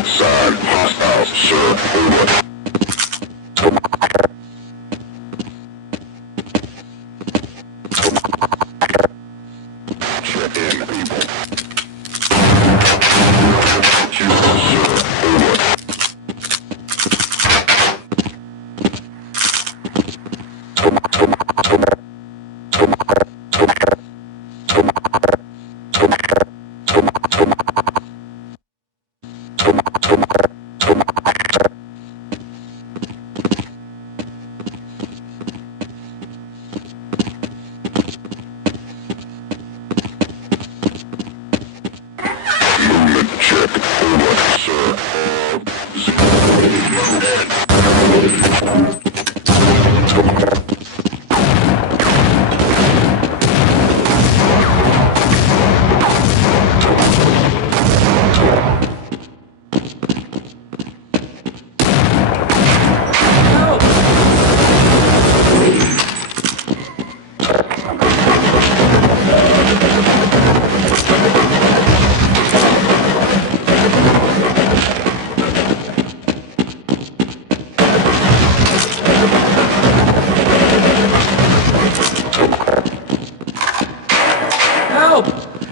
Outside, hostile, sir, over. Check in, people.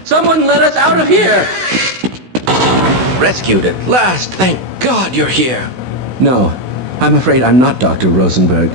Someone let us out of here! Rescued at last! Thank God you're here! No, I'm afraid I'm not Dr. Rosenberg.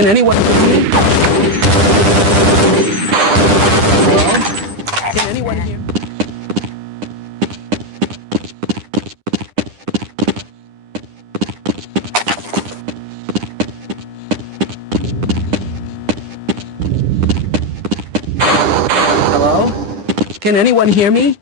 Can anyone hear me? Hello? Can anyone hear me? Hello? Can anyone hear me?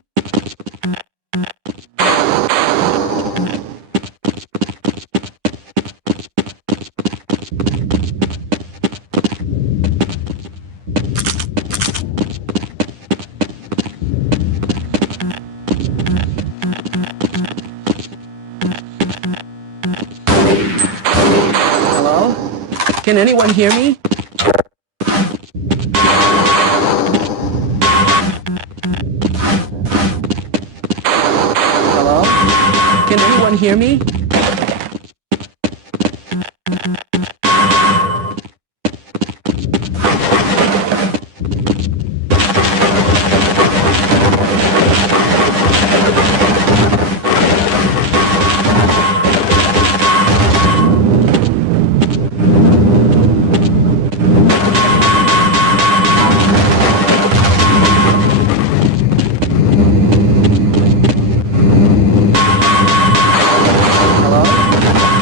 Can anyone hear me? Hello? Can anyone hear me?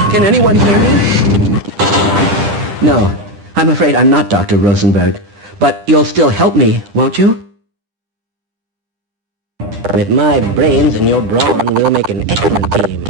Can anyone hear me? No, I'm afraid I'm not Dr. Rosenberg, but you'll still help me, won't you? With my brains and your brawn, we'll make an excellent team.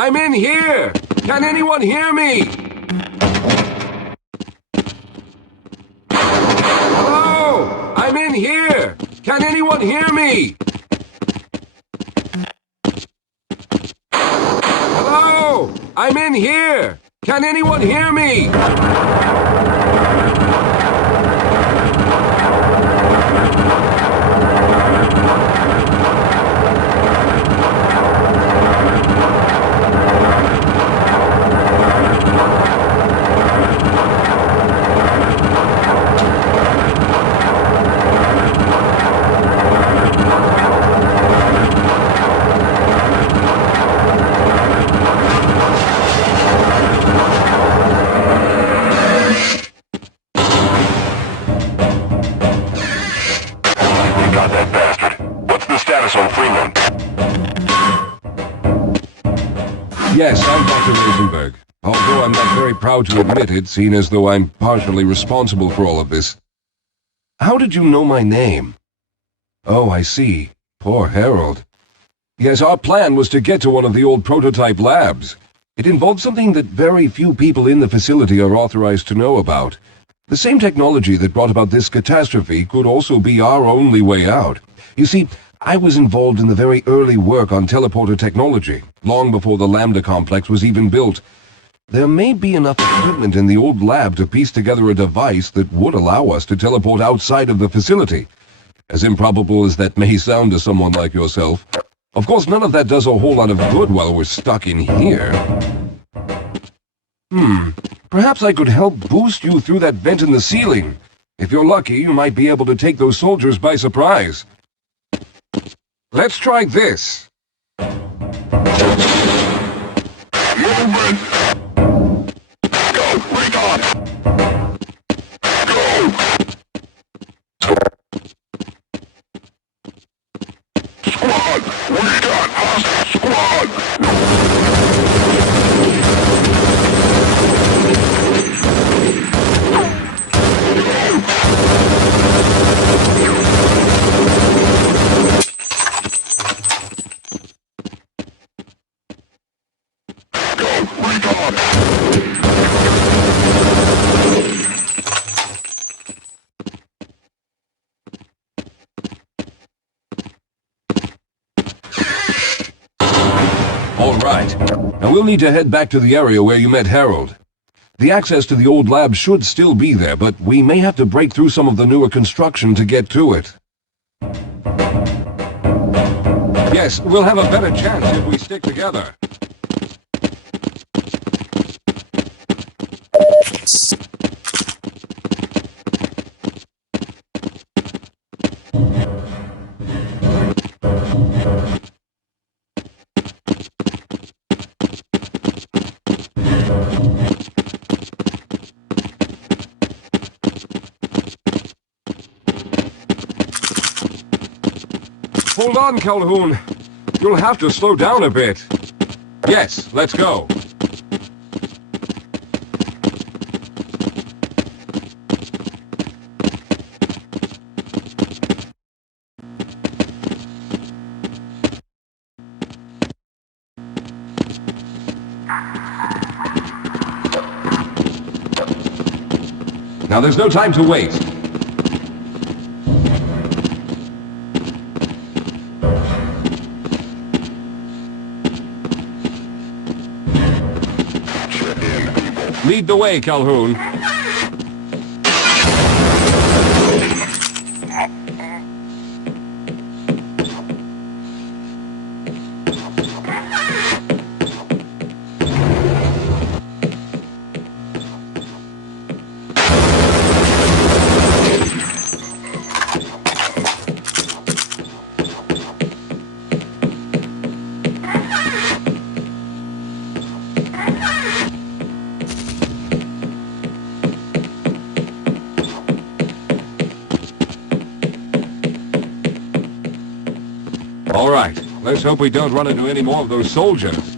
I'm in here! Can anyone hear me? Hello? I'm in here! Can anyone hear me? Hello? I'm in here! Can anyone hear me? Yes, I'm Dr. Rosenberg. Although I'm not very proud to admit it, seeing as though I'm partially responsible for all of this. How did you know my name? Oh, I see. Poor Harold. Yes, our plan was to get to one of the old prototype labs. It involved something that very few people in the facility are authorized to know about. The same technology that brought about this catastrophe could also be our only way out. You see, I was involved in the very early work on teleporter technology, long before the Lambda complex was even built. There may be enough equipment in the old lab to piece together a device that would allow us to teleport outside of the facility. As improbable as that may sound to someone like yourself. Of course, none of that does a whole lot of good while we're stuck in here. Perhaps I could help boost you through that vent in the ceiling. If you're lucky, you might be able to take those soldiers by surprise. Let's try this. Movement! Go, recon! Go! Squad! We got hostile squad! All right. Now we'll need to head back to the area where you met Harold. The access to the old lab should still be there, but we may have to break through some of the newer construction to get to it. Yes, we'll have a better chance if we stick together. Hold on, Calhoun. You'll have to slow down a bit. Yes, let's go. Now there's no time to waste. Lead the way, Calhoun. All right, let's hope we don't run into any more of those soldiers.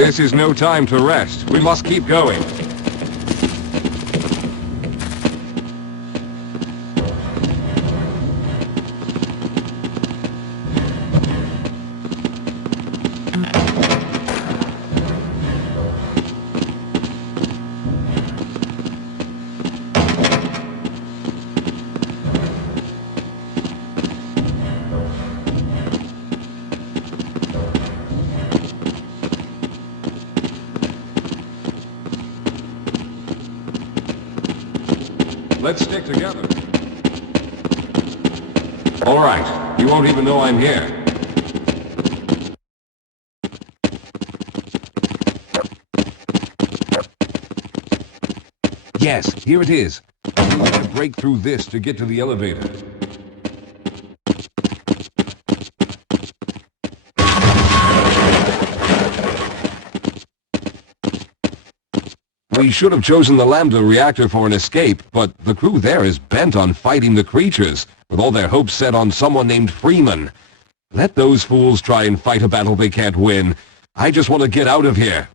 This is no time to rest. We must keep going. Let's stick together. All right, you won't even know I'm here. Yes, here it is. We need to break through this to get to the elevator. We should have chosen the Lambda reactor for an escape, but the crew there is bent on fighting the creatures, with all their hopes set on someone named Freeman. Let those fools try and fight a battle they can't win. I just want to get out of here.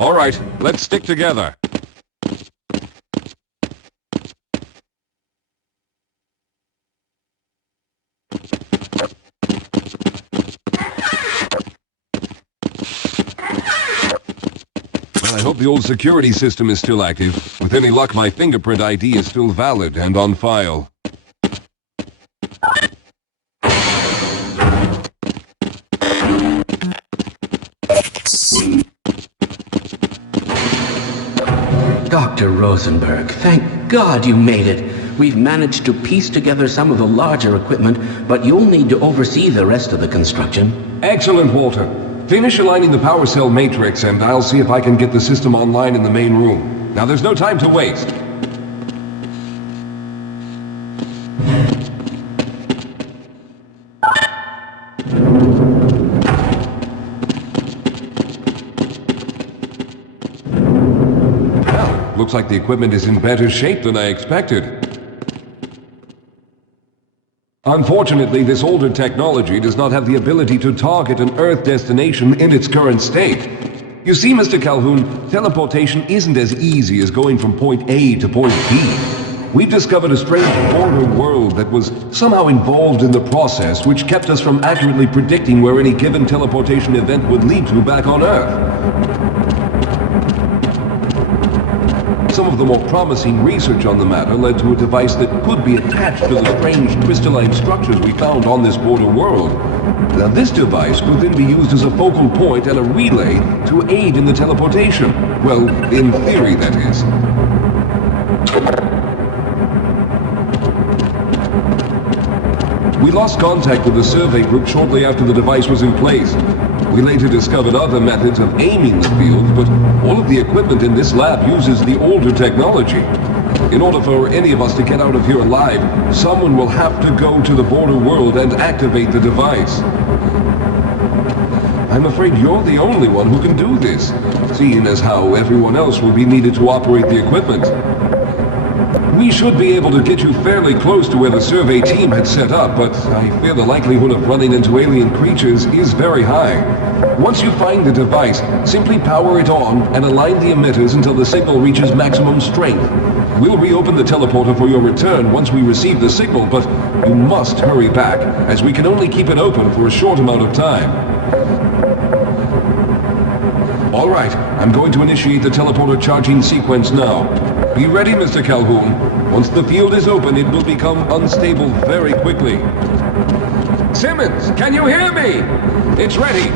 All right, let's stick together. Well, I hope the old security system is still active. With any luck, my fingerprint ID is still valid and on file. Dr. Rosenberg, thank God you made it. We've managed to piece together some of the larger equipment, but you'll need to oversee the rest of the construction. Excellent, Walter. Finish aligning the power cell matrix, and I'll see if I can get the system online in the main room. Now, there's no time to waste. Looks like the equipment is in better shape than I expected. Unfortunately, this older technology does not have the ability to target an Earth destination in its current state. You see, Mr. Calhoun, teleportation isn't as easy as going from point A to point B. We've discovered a strange border world that was somehow involved in the process, which kept us from accurately predicting where any given teleportation event would lead to back on Earth. Some of the more promising research on the matter led to a device that could be attached to the strange crystalline structures we found on this border world. Now, this device could then be used as a focal point and a relay to aid in the teleportation. Well, in theory, that is. We lost contact with the survey group shortly after the device was in place. We later discovered other methods of aiming the field, but all of the equipment in this lab uses the older technology. In order for any of us to get out of here alive, someone will have to go to the border world and activate the device. I'm afraid you're the only one who can do this, seeing as how everyone else will be needed to operate the equipment. We should be able to get you fairly close to where the survey team had set up, but I fear the likelihood of running into alien creatures is very high. Once you find the device, simply power it on and align the emitters until the signal reaches maximum strength. We'll reopen the teleporter for your return once we receive the signal, but you must hurry back, as we can only keep it open for a short amount of time. All right, I'm going to initiate the teleporter charging sequence now. Be ready, Mr. Calhoun. Once the field is open, it will become unstable very quickly. Simmons, can you hear me? It's ready.